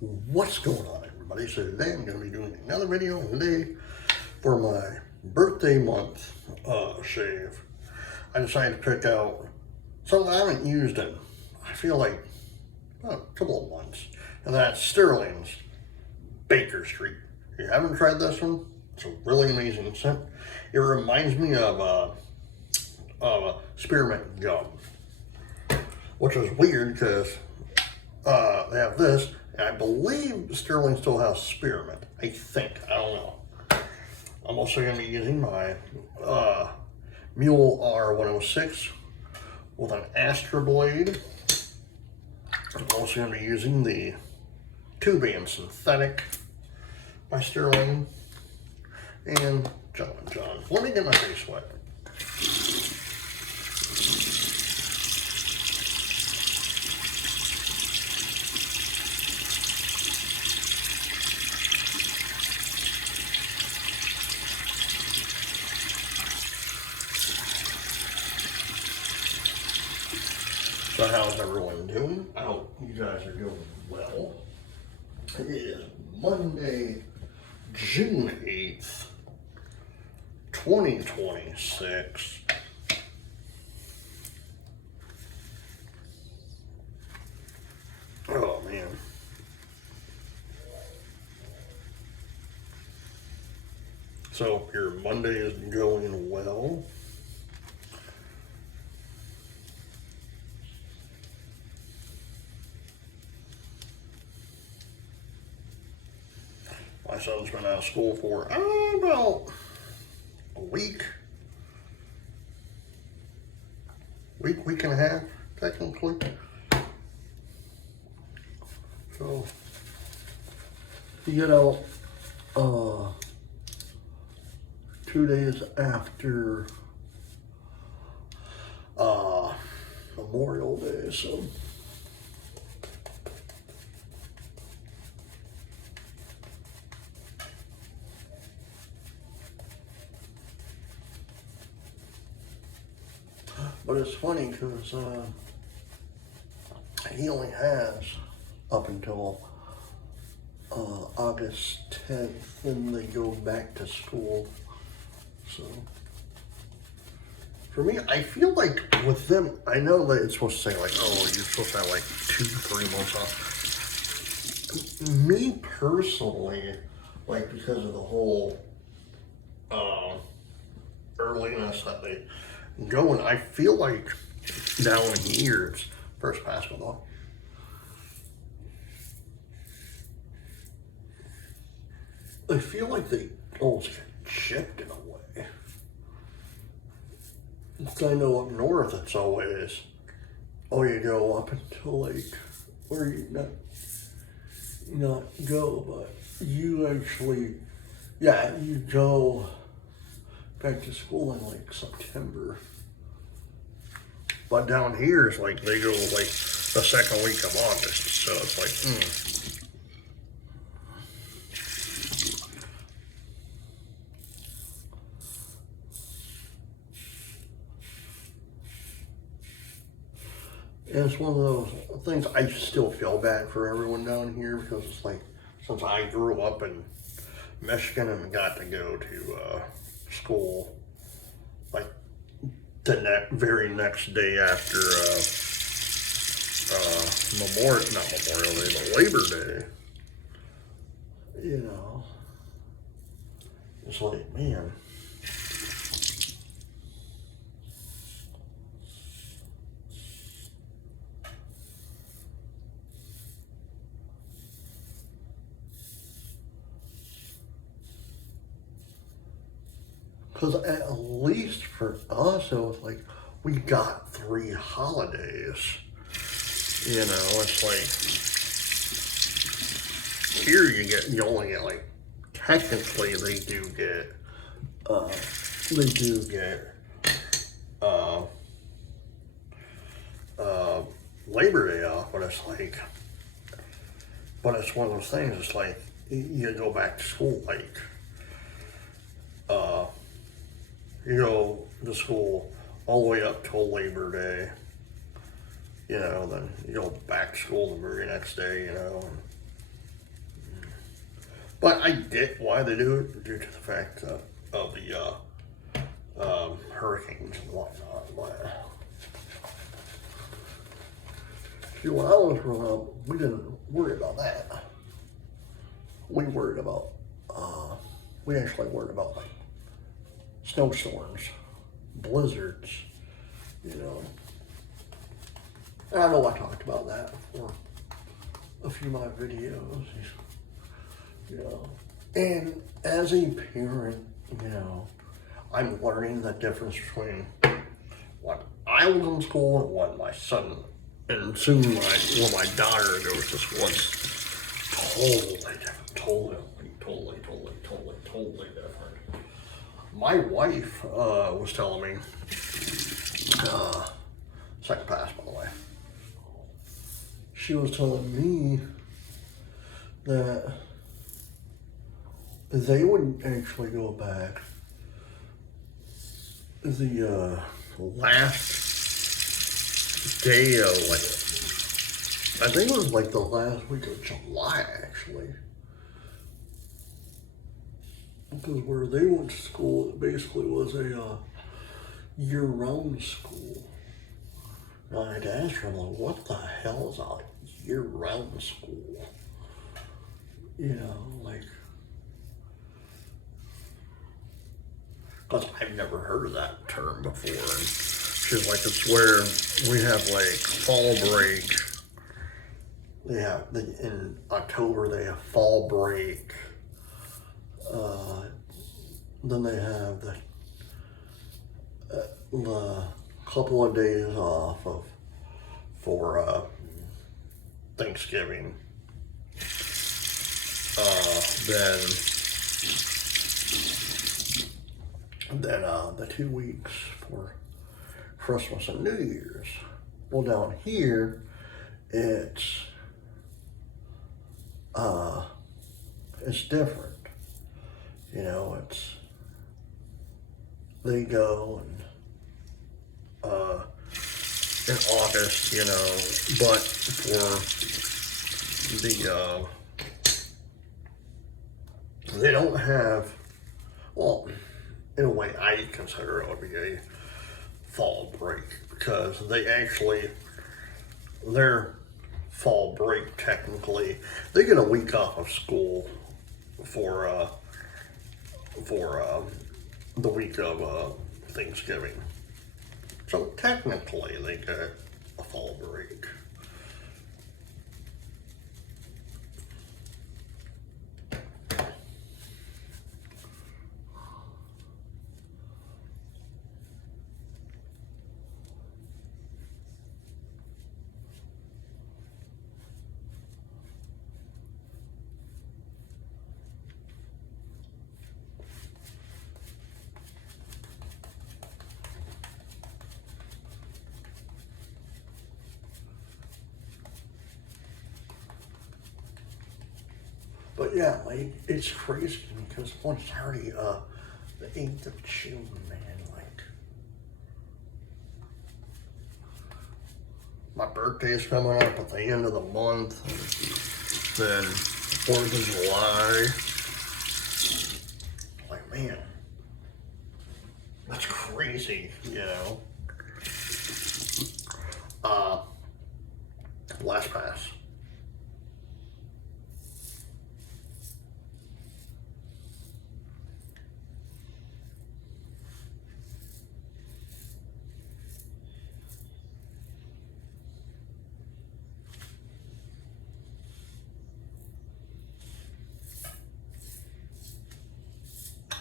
What's going on, everybody? So today I'm going to be doing another video today for my birthday month shave. I decided to pick out something I haven't used in, I feel like, a couple of months. And that's Stirling's Baker Street. If you haven't tried this one, it's a really amazing scent. It reminds me of spearmint gum, which is weird because they have this. I believe Stirling still has spearmint. I think. I don't know. I'm also going to be using my Mule R106 with an Astra blade. I'm also going to be using the 2-band synthetic by Stirling. And John. Let me get my face wet. So how's everyone doing? I hope you guys are doing well. It is Monday, June 8th, 2026. Oh man. So your Monday is going well. My son's been out of school for about a week and a half, technically. So he got out 2 days after Memorial Day, so. But it's funny because he only has up until August 10th when they go back to school. So for me, I feel like with them, I know that it's supposed to say like, oh, you're supposed to have like 2-3 months off. Me personally, like because of the whole earliness that they going, I feel like down here it's first pass by though. I feel like they almost get chipped in a way. I know up north it's always, oh, you go up until like where you not go, but you actually, yeah, you go back to school in like September. But down here it's like they go like the second week of August, so it's like, And it's one of those things, I still feel bad for everyone down here because it's like, since I grew up in Michigan and got to go to school like the very next day after not Memorial Day, but Labor Day. You know, it's like, man. Because at least for us, it was like, we got 3 holidays. You know, it's like, here you only get like, technically they do get Labor Day off, but it's like, it's one of those things, it's like, you go back to school, like, you go to school all the way up till Labor Day, you know, then you go back to school the very next day, you know. But I get why they do it due to the fact of the hurricanes and whatnot. But see, when I was growing up, we didn't worry about that. We worried about, we actually worried about like snowstorms, blizzards, you know. And I know I talked about that for a few of my videos, you know. And as a parent, you know, I'm learning the difference between when I was in school and when my son and soon when my daughter goes to school. It's totally different. Totally different. My wife was telling me, second pass by the way. She was telling me that they would actually go back the last day of like, I think it was like the last week of July actually. Because where they went to school, it basically was a year-round school. And I had to ask her, I'm like, what the hell is a year-round school? You know, like, because I've never heard of that term before. And she's like, it's where we have like fall break. In October they have fall break. Then they have the couple of days off for Thanksgiving. Then the 2 weeks for Christmas and New Year's. Well, down here, it's different. You know, they go and in August, you know, but for they don't have, well, in a way I consider it would be a fall break because their fall break technically, they get a week off of school for the week of Thanksgiving. So technically they get a fall break. But yeah, like, it's crazy because once it's already the 8th of June, man, like, my birthday is coming up at the end of the month, then 4th of July, like, man, that's crazy, you know. Last pass.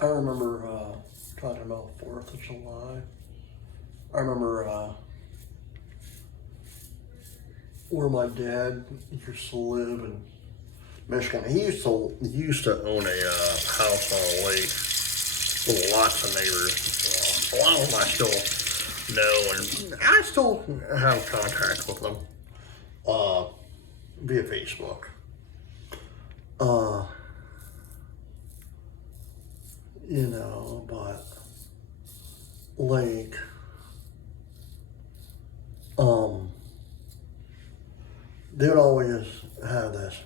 I remember talking about 4th of July. I remember where my dad used to live in Michigan. He used to own a house on a lake with lots of neighbors. A lot of them I still know, and I still have contact with them via Facebook. You know, but like, they would always have this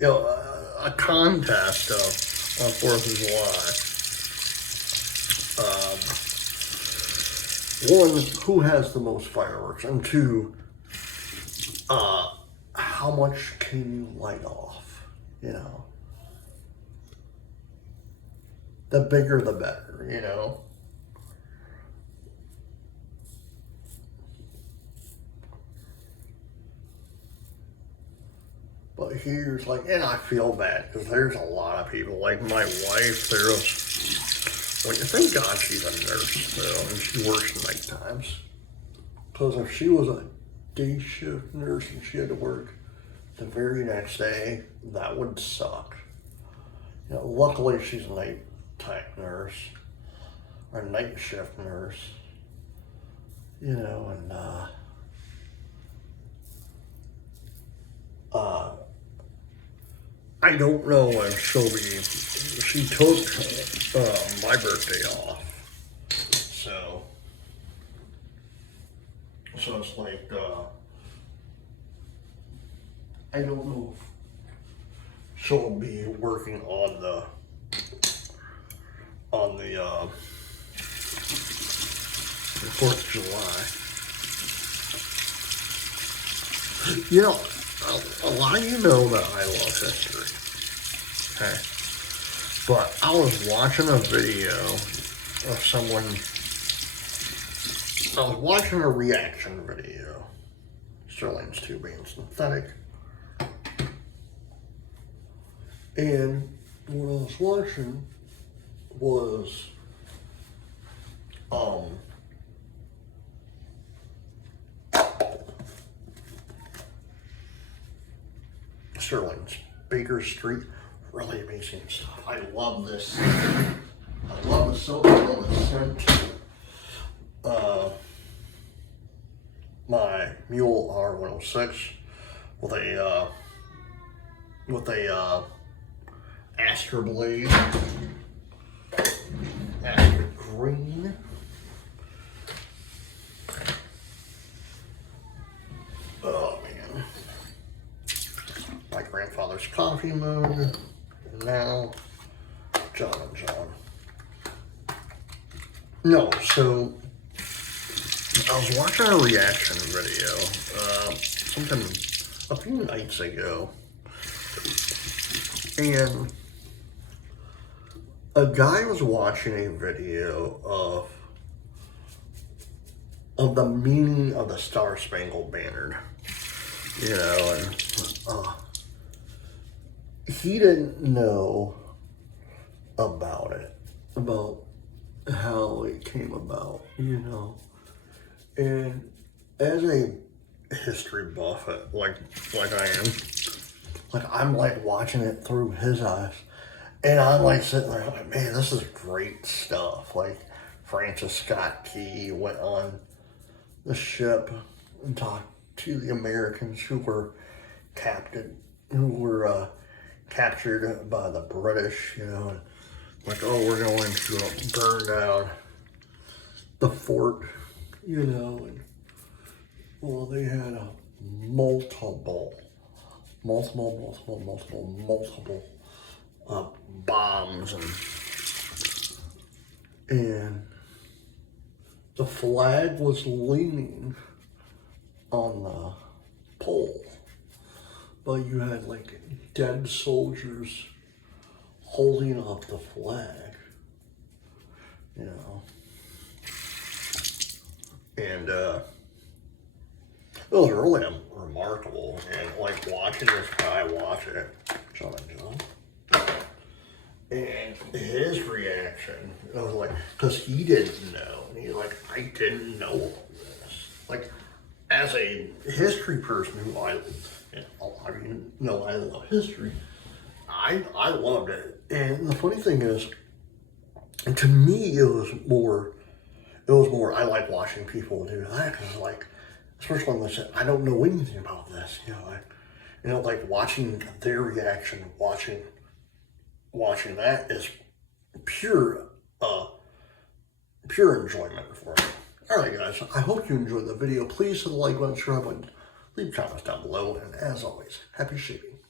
a contest on 4th of July. One, who has the most fireworks, and two, how much can you light off? You know, the bigger the better. You know. But here's like, and I feel bad because there's a lot of people, like my wife, well, thank God she's a nurse, though, and she works night times. Because if she was a day shift nurse and she had to work the very next day, that would suck. You know, luckily she's a night type nurse, or night shift nurse, you know, and, I don't know if she took my birthday off, so it's like, I don't know if she'll be working on the 4th of July. You know, a lot of you know that I love history. Okay. But I was watching a video of someone, I was watching a reaction video. Stirling's too being synthetic. And what I was watching was, Stirling's Baker Street, really amazing stuff. I love this. I love the silk, I love the scent. My Mule R106 with a Aster blade, Aster green. Oh man. My grandfather's coffee mug, and now John and John. No, so I was watching a reaction video, a few nights ago, and a guy was watching a video of the meaning of the Star Spangled Banner, you know, and he didn't know about it, about how it came about, you know. And as a history buff, like I am, like I'm like watching it through his eyes, and I'm like sitting there like, man, this is great stuff. Like Francis Scott Key went on the ship and talked to the Americans who were captured by the British, you know, and like, oh, we're going to burn down the fort, you know, and well, they had multiple bombs, and the flag was leaning on the pole, but you had like dead soldiers holding up the flag, you know. And it was really remarkable, and like watching this guy watch it, John and John, and his reaction, I was like, because he didn't know, and he's like, I didn't know all this. Like, as a history person who I love history, I loved it. And the funny thing is, and to me, it was more, I like watching people do that, because like, especially when they said, I don't know anything about this, you know, like watching their reaction, watching that is pure enjoyment for me. All right, guys, I hope you enjoyed the video. Please hit the like button, subscribe button, leave comments down below, and as always, happy shaping.